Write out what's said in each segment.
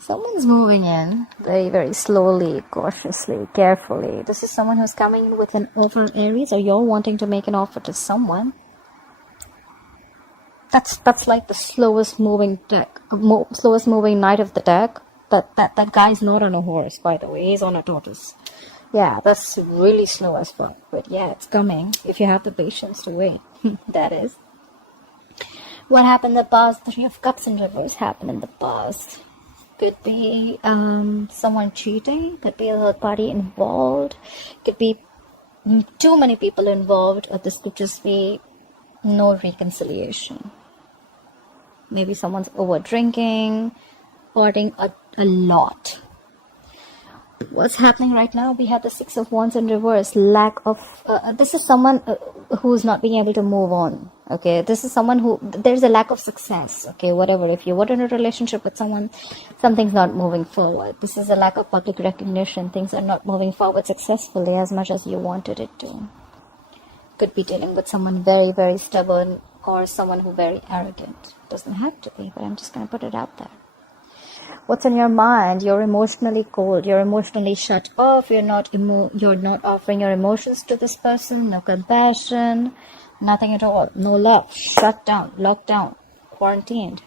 Someone's moving in very, very slowly, cautiously, carefully. This is someone who's coming in with an offer, Aries, or you're wanting to make an offer to someone. That's like the slowest moving deck, slowest moving knight of the deck. That guy's not on a horse, by the way. He's on a tortoise. Yeah, that's really slow as fuck. But yeah, it's coming if you have the patience to wait. That is. What happened in the past? The Three of Cups in reverse happened in the past. Could be someone cheating. Could be a third party involved. Could be too many people involved. Or this could just be no reconciliation. Maybe someone's over drinking, partying a lot. What's happening right now? We have the Six of Wands in reverse. Lack of this is someone who's not being able to move on. Okay, this is someone who there's a lack of success. Okay, whatever. If you were in a relationship with someone, something's not moving forward. This is a lack of public recognition. Things are not moving forward successfully as much as you wanted it to. Could be dealing with someone very, very stubborn or someone who very arrogant. Doesn't have to be, but I'm just gonna put it out there. What's on your mind? You're emotionally cold. You're emotionally shut off. You're not offering your emotions to this person. No compassion. Nothing at all. No love. Shut down. Locked down. Quarantined.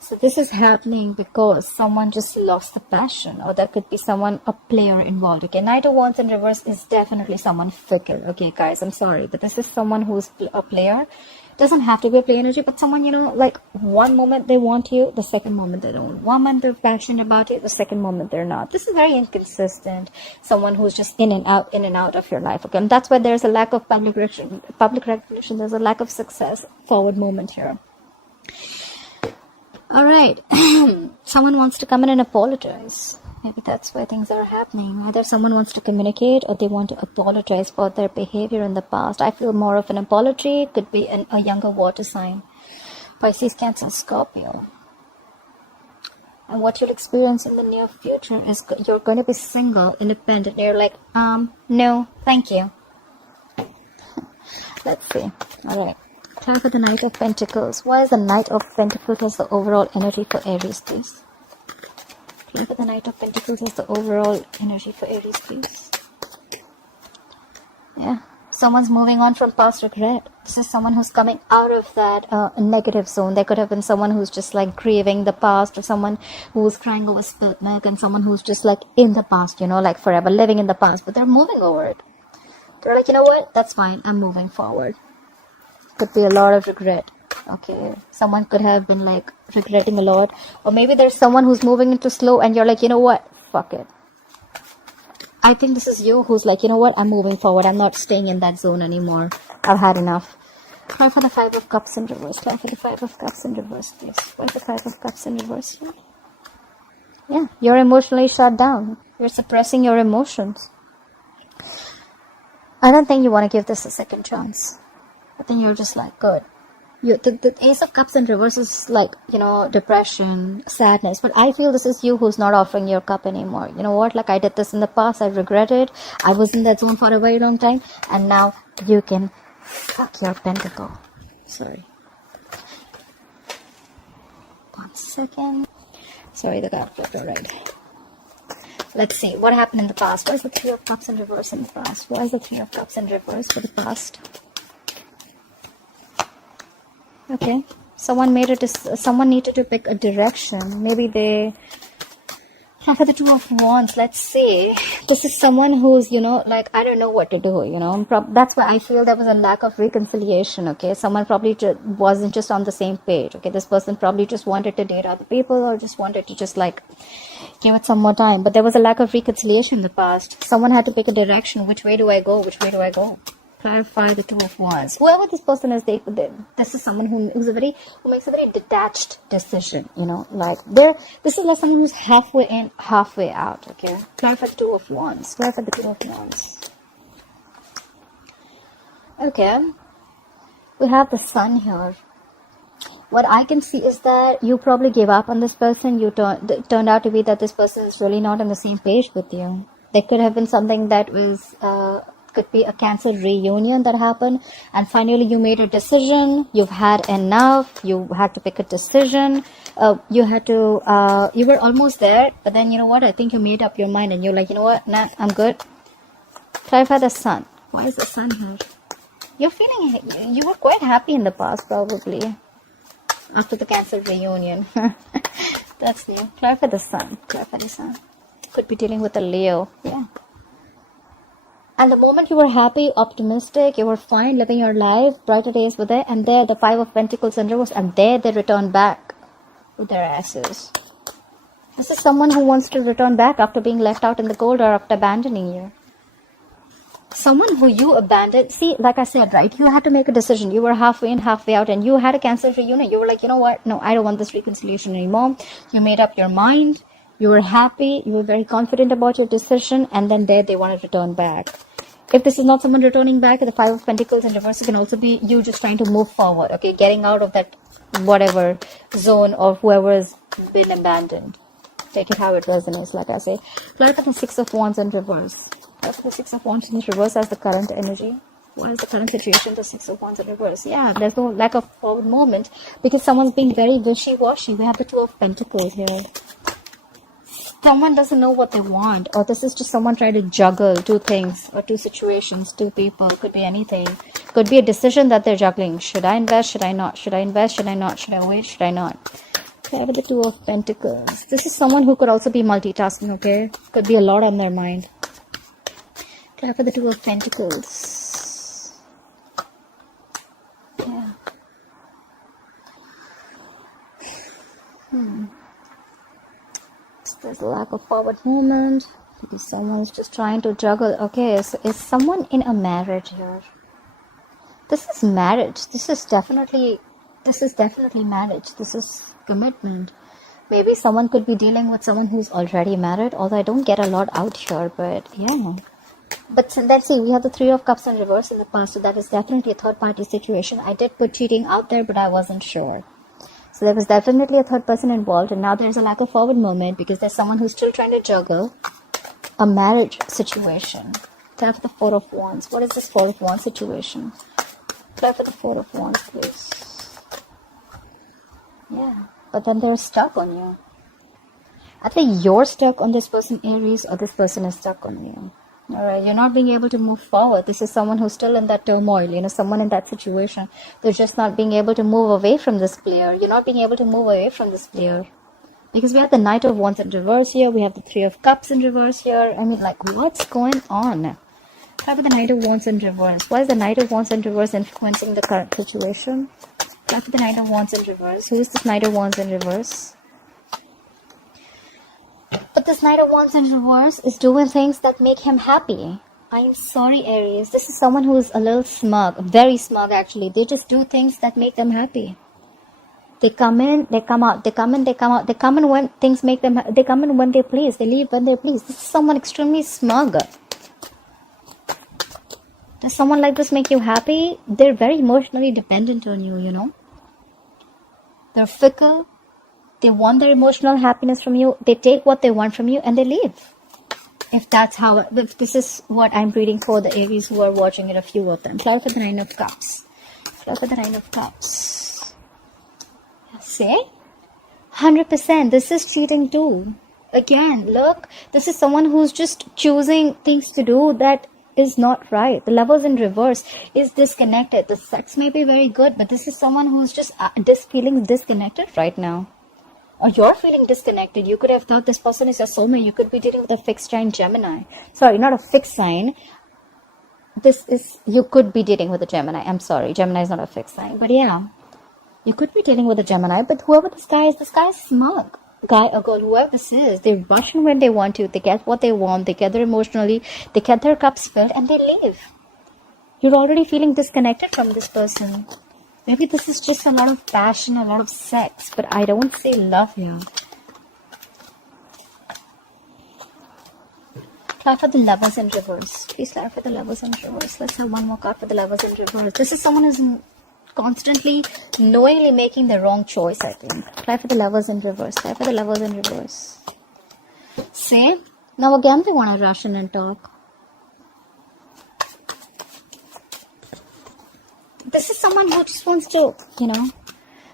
So this is happening because someone just lost the passion, or there could be someone, a player involved. Okay, Knight of Wands in reverse is definitely someone fickle. Okay, guys, I'm sorry, but this is someone who's a player. Doesn't have to be a play energy, but someone, you know, like one moment they want you, the second moment they don't. One moment they're passionate about it, the second moment they're not. This is very inconsistent. Someone who's just in and out of your life. Okay, and that's why there's a lack of public recognition. There's a lack of success. Forward moment here. All right, someone wants to come in and apologize. Maybe that's why things are happening. Either someone wants to communicate or they want to apologize for their behavior in the past. I feel more of an apology. Could be a younger water sign. Pisces, Cancer, Scorpio. And what you'll experience in the near future is you're going to be single, independent. You're like, no, thank you. Let's see. All right. Try for the Knight of Pentacles. Why is the Knight of Pentacles as the overall energy for Aries, please? Try for the Knight of Pentacles as the overall energy for Aries, please. Yeah. Someone's moving on from past regret. This is someone who's coming out of that negative zone. There could have been someone who's just like grieving the past, or someone who's crying over spilt milk, and someone who's just like in the past, you know, like forever living in the past, but they're moving over it. They're like, you know what? That's fine. I'm moving forward. Could be a lot of regret. Okay, someone could have been like regretting a lot, or maybe there's someone who's moving into slow and you're like, you know what, fuck it. I think this is you who's like, you know what, I'm moving forward. I'm not staying in that zone anymore. I've had enough. Try for the Five of Cups in reverse. Try for the Five of Cups in reverse, please. Why the Five of Cups in reverse here? Yeah, you're emotionally shut down. You're suppressing your emotions. I don't think you want to give this a second chance. I think you're just like, good. The Ace of Cups in reverse is like, you know, depression, sadness. But I feel this is you who's not offering your cup anymore. You know what? Like, I did this in the past. I regret it. I was in that zone for a very long time. And now you can fuck your pentacle. Sorry. 1 second. Sorry, the card flipped alright. Let's see. What happened in the past? Why is the Three of Cups in reverse in the past? Why is the Three of Cups in reverse for the past? Okay, someone needed to pick a direction. Maybe they have the Two of Wands. Let's see. This is someone who's, you know, like, I don't know what to do, you know. That's why I feel there was a lack of reconciliation, okay. Someone probably wasn't just on the same page, okay. This person probably just wanted to date other people, or just wanted to just like give it some more time. But there was a lack of reconciliation in the past. Someone had to pick a direction. Which way do I go? Which way do I go? Clarify the Two of Wands. Whoever this person is, this is someone who makes a very detached decision. You know, like this is like someone who's halfway in, halfway out. Okay, clarify the Two of Wands. Clarify the Two of Wands. Okay, we have the Sun here. What I can see is that you probably gave up on this person. Turned out to be that this person is really not on the same page with you. There could have been something that was Could be a Cancer reunion that happened, and finally you made a decision. You've had enough. You had to pick a decision. You were almost there, but then you know what? I think you made up your mind, and you're like, you know what? Nah, I'm good. Clarify the Sun. Why is the Sun here? You're feeling, you were quite happy in the past, probably, after the Cancer reunion. That's new. Clarify the Sun. Clarify the Sun. Could be dealing with a Leo. Yeah. And the moment you were happy, optimistic, you were fine, living your life, brighter days were there, and there the Five of Pentacles in reverse, and there they return back with their asses. This is someone who wants to return back after being left out in the cold or after abandoning you. Someone who you abandoned. See, like I said, right, you had to make a decision. You were halfway in, halfway out, and you had a Cancer reunion. You were like, you know what? No, I don't want this reconciliation anymore. You made up your mind. You were happy. You were very confident about your decision. And then there they want to return back. If this is not someone returning back, the Five of Pentacles in reverse, it can also be you just trying to move forward. Okay, getting out of that whatever zone of whoever has been abandoned. Take it how it resonates, like I say. Clarify the Six of Wands in reverse. The Six of Wands in reverse as the current energy. Why is the current situation the Six of Wands in reverse? Yeah, there's no lack of forward movement because someone's being very wishy-washy. We have the Two of Pentacles here. Someone doesn't know what they want, or this is just someone trying to juggle two things or two situations, two people. Could be anything. Could be a decision that they're juggling. Should I invest? Should I not? Should I invest? Should I not? Should I wait? Should I not? Okay, with the Two of Pentacles. This is someone who could also be multitasking, okay? Could be a lot on their mind. Okay, for the Two of Pentacles. Yeah. There's a lack of forward movement. Maybe someone's just trying to juggle. Okay, so is someone in a marriage here? This is marriage. This is definitely marriage. This is commitment. Maybe someone could be dealing with someone who's already married, although I don't get a lot out here, but yeah. But let's see, we have the Three of Cups in reverse in the past, so that is definitely a third party situation. I did put cheating out there, but I wasn't sure. So there was definitely a third person involved, and now there's a lack of forward movement because there's someone who's still trying to juggle a marriage situation. Try for the Four of Wands. What is this Four of Wands situation? Try for the Four of Wands, please. Yeah, but then they're stuck on you. I think you're stuck on this person, Aries, or this person is stuck on you. Alright, you're not being able to move forward. This is someone who's still in that turmoil, you know, someone in that situation. They're just not being able to move away from this player. You're not being able to move away from this player. Because we have the Knight of Wands in reverse here. We have the Three of Cups in reverse here. I mean, like, what's going on? How about the Knight of Wands in reverse? Why is the Knight of Wands in reverse influencing the current situation? How about the Knight of Wands in reverse? Who is this Knight of Wands in reverse? But this Knight of Wands in reverse is doing things that make him happy. I'm sorry, Aries. This is someone who is a little smug. Very smug, actually. They just do things that make them happy. They come in, they come out. They come in, they come out. They come in when things make them... They come in when they please. They leave when they please. This is someone extremely smug. Does someone like this make you happy? They're very emotionally dependent on you, you know. They're fickle. They want their emotional happiness from you. They take what they want from you and they leave. If this is what I'm reading for the Aries who are watching it, a few of them. Clarify the Nine of Cups. Clarify the Nine of Cups. See? 100%. This is cheating too. Again, look. This is someone who's just choosing things to do that is not right. The Lovers in reverse is disconnected. The sex may be very good, but this is someone who's just feeling disconnected right now. Or you're feeling disconnected. You could have thought this person is your soulmate. You could be dealing with a fixed sign Gemini. Sorry, not a fixed sign. You could be dealing with a Gemini. I'm sorry, Gemini is not a fixed sign. But yeah, you could be dealing with a Gemini. But whoever this guy is smug. Guy or girl, whoever this is, they rush in when they want to. They get what they want. They get their emotionally. They get their cups filled and they leave. You're already feeling disconnected from this person. Maybe this is just a lot of passion, a lot of sex, but I don't see love here. Card for the Lovers in reverse. Please clarify the Lovers in reverse. Let's have one more card for the Lovers in reverse. This is someone who's constantly, knowingly making the wrong choice, I think. Clarify for the Lovers in reverse. Clarify for the Lovers in reverse. See? Now again they want to rush in and talk. this is someone who just wants to, you know,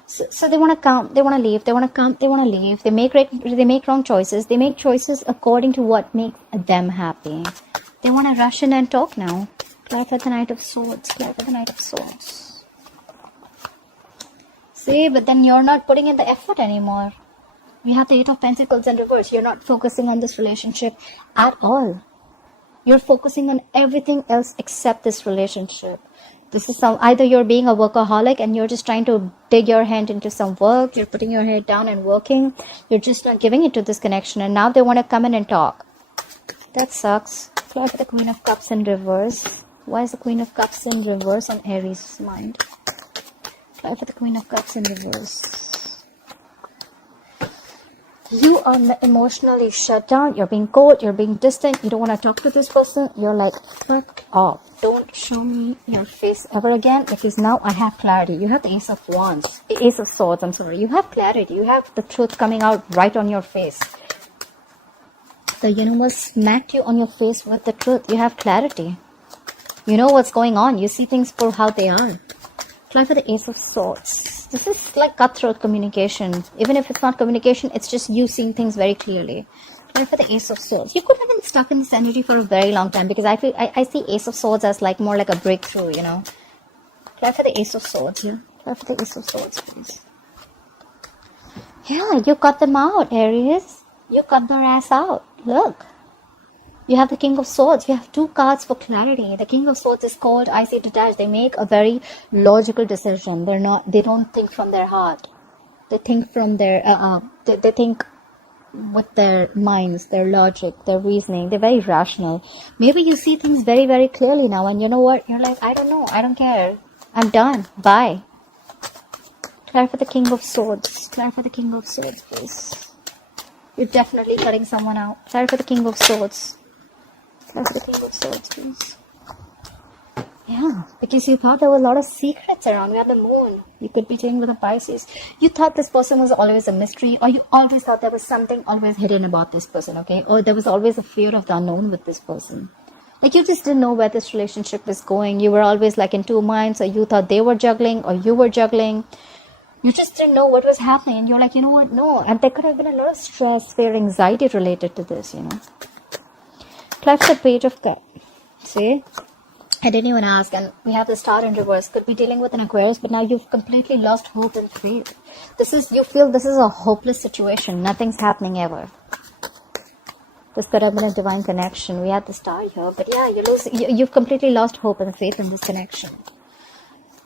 so they want to come, they want to leave, they want to come, they want to leave. They make wrong choices. They make choices according to what makes them happy. They want to rush in and talk now. Clarify the Knight of Swords. Clarify the Knight of Swords. See, but then you're not putting in the effort anymore. You have the Eight of Pentacles in reverse. You're not focusing on this relationship at all. You're focusing on everything else except this relationship. This is either you're being a workaholic and you're just trying to dig your hand into some work. You're putting your head down and working. You're just not giving it to this connection. And now they want to come in and talk. That sucks. Clarify the Queen of Cups in reverse. Why is the Queen of Cups in reverse on Aries' mind? Clarify the Queen of Cups in reverse. You are emotionally shut down. You're being cold. You're being distant. You don't want to talk to this person. You're like, fuck off. Don't show me your face ever again, because now I have clarity. You have the Ace of Wands. Ace of Swords, I'm sorry. You have clarity. You have the truth coming out right on your face. The universe smacked you on your face with the truth. You have clarity. You know what's going on. You see things for how they are. Clarify the Ace of Swords. This is like cutthroat communication. Even if it's not communication, it's just you seeing things very clearly. Clarify the Ace of Swords. You could have been stuck in this energy for a very long time, because I see Ace of Swords as like more like a breakthrough, you know. Clarify the Ace of Swords. Yeah. Clarify the Ace of Swords, please. Yeah, you cut them out, Aries. You cut their ass out. Look. You have the King of Swords. You have two cards for clarity. The King of Swords is called, I say, detached. They make a very logical decision. They don't think from their heart. They think from their, they think with their minds, their logic, their reasoning. They're very rational. Maybe you see things very, very clearly now, and you know what? You're like, I don't know. I don't care. I'm done. Bye. Clarify the King of Swords. Clarify the King of Swords, please. You're definitely cutting someone out. Clarify the King of Swords. Clarify the King of Swords, please. Yeah, because you thought there were a lot of secrets around. We have the moon. You could be dealing with a Pisces. You thought this person was always a mystery, or you always thought there was something always hidden about this person, okay? Or there was always a fear of the unknown with this person. Like, you just didn't know where this relationship was going. You were always like in two minds, or you thought they were juggling, or you were juggling. You just didn't know what was happening, and you're like, you know what? No. And there could have been a lot of stress, fear, anxiety related to this, you know. Clarify the Page of Cups. See? I didn't even ask, and we have the Star in reverse. Could be dealing with an Aquarius, but now you've completely lost hope and faith. You feel this is a hopeless situation. Nothing's happening ever. This could have been a divine connection. We had the Star here, but yeah, you've completely lost hope and faith in this connection.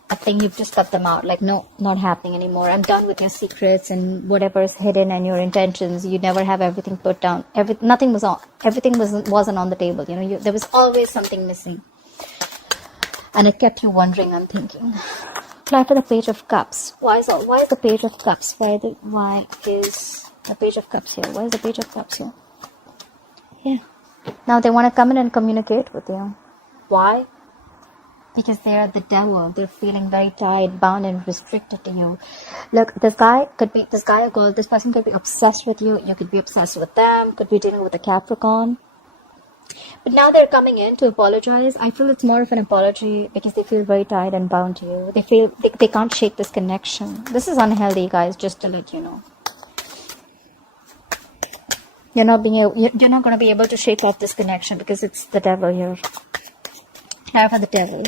I think you've just cut them out. Like, no, not happening anymore. I'm done with your secrets and whatever is hidden and your intentions. You never have everything put down. Everything wasn't on the table. You know, there was always something missing, and it kept you wondering and thinking. Clarify the Page of Cups. Why is the Page of Cups? Why is the Page of Cups here? Why is the Page of Cups here? Yeah. Now they want to come in and communicate with you. Why? Because they are the devil. They're feeling very tied, bound, and restricted to you. Look, this guy or girl, this person could be obsessed with you. You could be obsessed with them. Could be dealing with a Capricorn. But now they're coming in to apologize. I feel it's more of an apology because they feel very tied and bound to you. They feel they can't shake this connection. This is unhealthy, guys, just to let you know. You're not going to be able to shake off this connection because it's the devil here. Clarify the devil.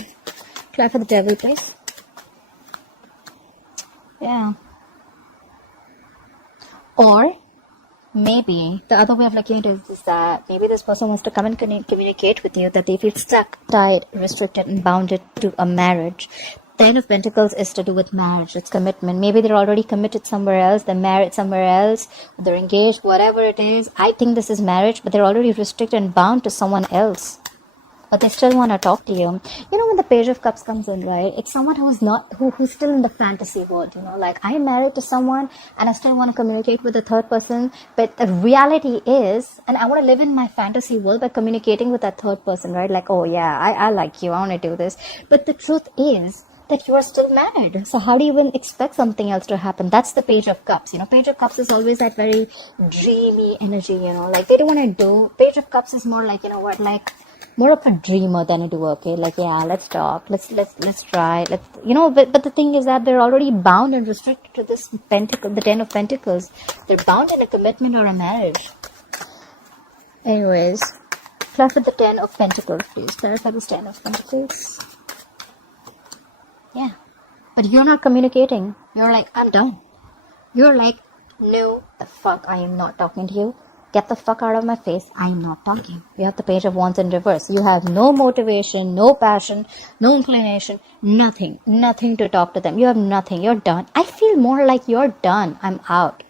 Clarify the devil, please. Yeah. Or maybe the other way of looking at it is that maybe this person wants to come and communicate with you that they feel stuck, tied, restricted, and bounded to a marriage. Ten of Pentacles is to do with marriage. It's commitment. Maybe they're already committed somewhere else. They're married somewhere else. They're engaged, whatever it is. I think this is marriage, but they're already restricted and bound to someone else. But they still want to talk to you. You know, when the Page of Cups comes in, right? It's someone who's still in the fantasy world, you know, like I'm married to someone and I still want to communicate with the third person. But the reality is, and I want to live in my fantasy world by communicating with that third person, right? Like, oh yeah, I like you. I want to do this. But the truth is that you are still married. So how do you even expect something else to happen? That's the Page of Cups. You know, Page of Cups is always that very dreamy energy, you know, like they don't want to do. Page of Cups is more like, you know what, like, more of a dreamer than a doer. Okay, like, yeah, let's talk, let's try, but the thing is that they're already bound and restricted to this pentacle, the 10 of Pentacles. They're bound in a commitment or a marriage. Anyways, clarify the 10 of Pentacles, please. Clarify this 10 of Pentacles. Yeah, but you're not communicating. You're like, I'm done. You're like, no, the fuck, I am not talking to you. Get the fuck out of my face. I am not talking. You have the Page of Wands in reverse. You have no motivation, no passion, no inclination, nothing. Nothing to talk to them. You have nothing. You're done. I feel more like you're done. I'm out.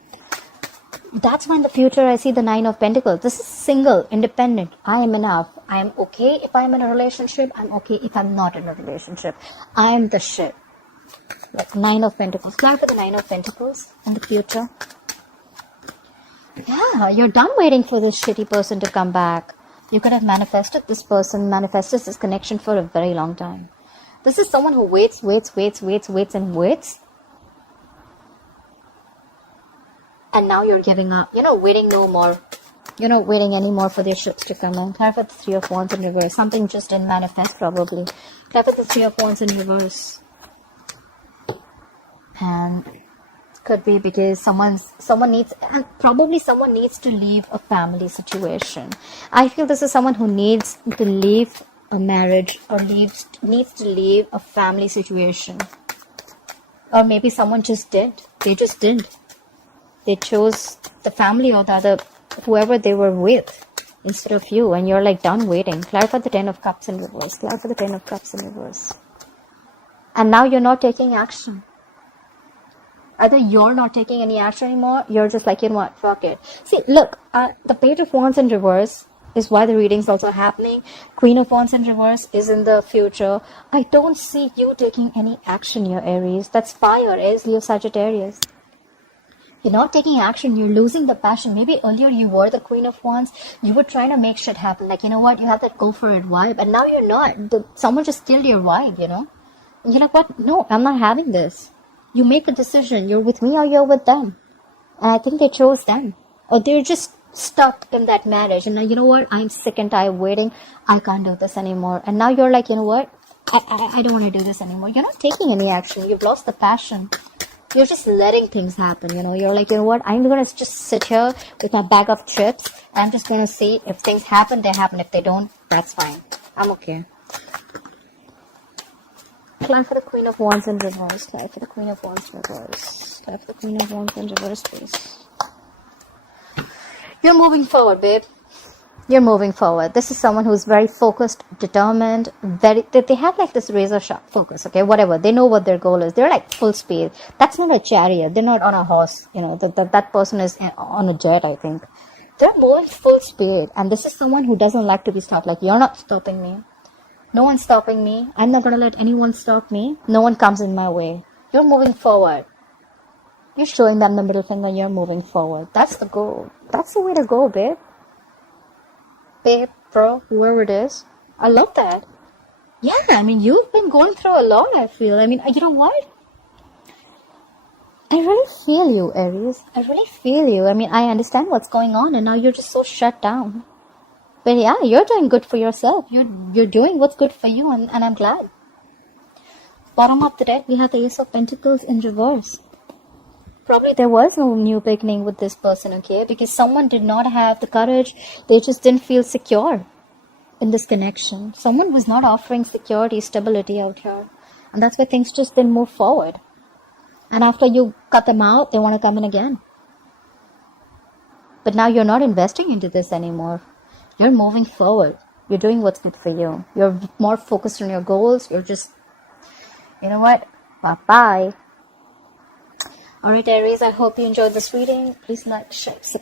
That's why in the future I see the 9 of Pentacles. This is single, independent. I am enough. I am okay if I'm in a relationship. I'm okay if I'm not in a relationship. I am the shit. Like 9 of Pentacles. Clarify the 9 of Pentacles in the future. Yeah, you're done waiting for this shitty person to come back. You could have manifested this person, manifested this connection for a very long time. This is someone who waits and waits. And now you're giving up. You're not waiting no more. You're not waiting anymore for their ships to come in. Clarify the 3 of Wands in reverse. Something just didn't manifest probably. Clarify the 3 of Wands in reverse. And could be because someone needs to leave a family situation. I feel this is someone who needs to leave a marriage or needs to leave a family situation. Or maybe someone just did. They just didn't. They chose the family or the other, whoever they were with, instead of you, and you're like done waiting. Clarify the 10 of Cups in reverse. Clarify the 10 of Cups in reverse. And now you're not taking action. Either you're not taking any action anymore, you're just like, you know what, fuck it. See, look, the Page of Wands in reverse is why the reading's also happening. Queen of Wands in reverse is in the future. I don't see you taking any action, your Aries. That's fire, Aries, Leo, Sagittarius. You're not taking action. You're losing the passion. Maybe earlier you were the Queen of Wands. You were trying to make shit happen. Like, you know what, you have that go for it vibe. And now you're not. Someone just killed your vibe, you know. And you're like, what? No, I'm not having this. You make a decision. You're with me or you're with them. And I think they chose them. Or they're just stuck in that marriage. And now, you know what? I'm sick and tired of waiting. I can't do this anymore. And now you're like, you know what? I don't want to do this anymore. You're not taking any action. You've lost the passion. You're just letting things happen, you know. You're like, you know what? I'm going to just sit here with my bag of chips. I'm just going to see if things happen, they happen. If they don't, that's fine. I'm okay. Clarify the Queen of Wands in reverse. Clarify the Queen of Wands in reverse. Clarify the Queen of Wands in reverse, please. You're moving forward, babe. You're moving forward. This is someone who's very focused, determined, they have like this razor sharp focus, okay? Whatever. They know what their goal is. They're like full speed. That's not a chariot. They're not on a horse. You know, that person is on a jet, I think. They're moving full speed. And this is someone who doesn't like to be stopped. Like, you're not stopping me. No one's stopping me. I'm not going to let anyone stop me. No one comes in my way. You're moving forward. You're showing them the middle finger. You're moving forward. That's the goal. That's the way to go, babe. Babe, bro, whoever it is. I love that. Yeah, I mean, you've been going through a lot, I feel. I mean, you know what? I really feel you, Aries. I really feel you. I mean, I understand what's going on, and now you're just so shut down. But yeah, you're doing good for yourself. You're doing what's good for you, and I'm glad. Bottom of the deck, we have the Ace of Pentacles in reverse. Probably there was no new beginning with this person, okay? Because someone did not have the courage. They just didn't feel secure in this connection. Someone was not offering security, stability out here. And that's why things just didn't move forward. And after you cut them out, they want to come in again. But now you're not investing into this anymore. You're moving forward. You're doing what's good for you. You're more focused on your goals. You're just, you know what? Bye-bye. Alright, Aries, I hope you enjoyed this reading. Please like, share, subscribe.